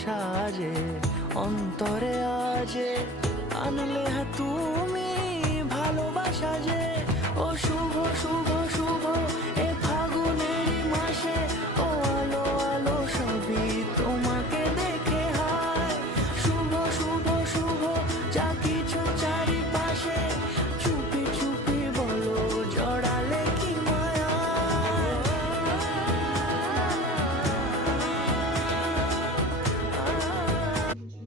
সাজে অন্তরে আজে আনলে তুমি ভালোবাসা যে ও শুভ শুভ শুভ